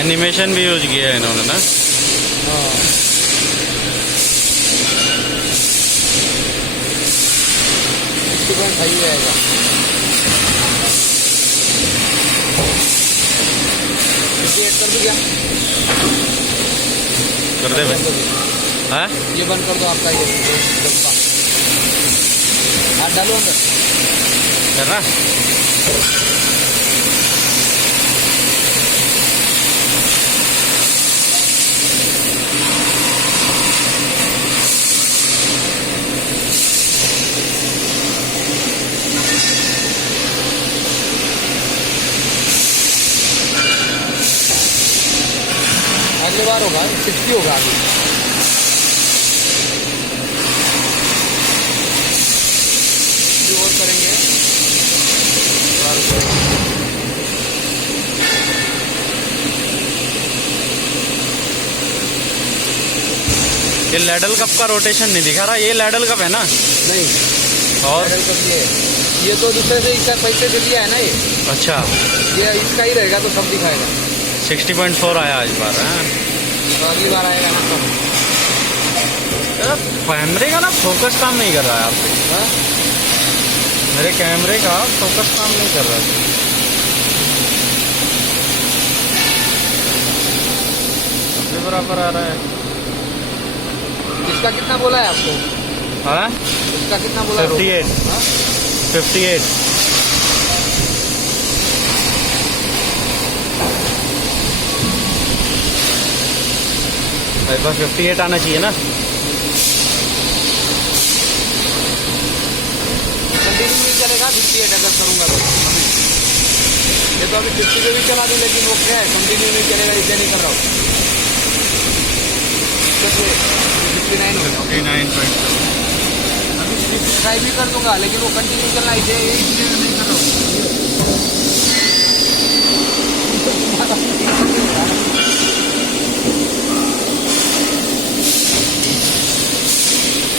Animation भी use किया है इन्होंने ना। हाँ, 60.5 रहेगा। कर दो क्या? कर दे भाई। हाँ ये बंद कर दो आपका ये डब्बा। हाथ डालो अंदर। करना। अगली बार होगा 60 होगा अभी। और करेंगे ये लैडल कप का रोटेशन नहीं दिखा रहा। ये लैडल कप है ना? नहीं, और कब ये तो दूसरे से इसका पैसे से लिया है ना ये। अच्छा, ये इसका ही रहेगा तो सब दिखाएगा। 60.4 आया इस बार। हाँ तो अगली बार आएगा ना कम। कैमरे का ना फोकस काम नहीं कर रहा है आपसे। हाँ? मेरे कैमरे का फोकस काम नहीं कर रहा है। अभी बराबर आ रहा है। इसका कितना बोला है आपको? हाँ इसका कितना बोला है? 58। हाँ? 58। मेरे पास 58 आना चाहिए ना। कंटिन्यू नहीं चलेगा 58 अगर करूँगा तो। ये तो अभी 50 पे भी चला दूँ, लेकिन वो क्या है कंटिन्यू नहीं चलेगा, इसलिए नहीं कर रहा हूँ। 59 होगा। 59.7। अभी ट्राई भी कर दूंगा, लेकिन वो कंटिन्यू चलना इसलिए नहीं कर रहा हूँ।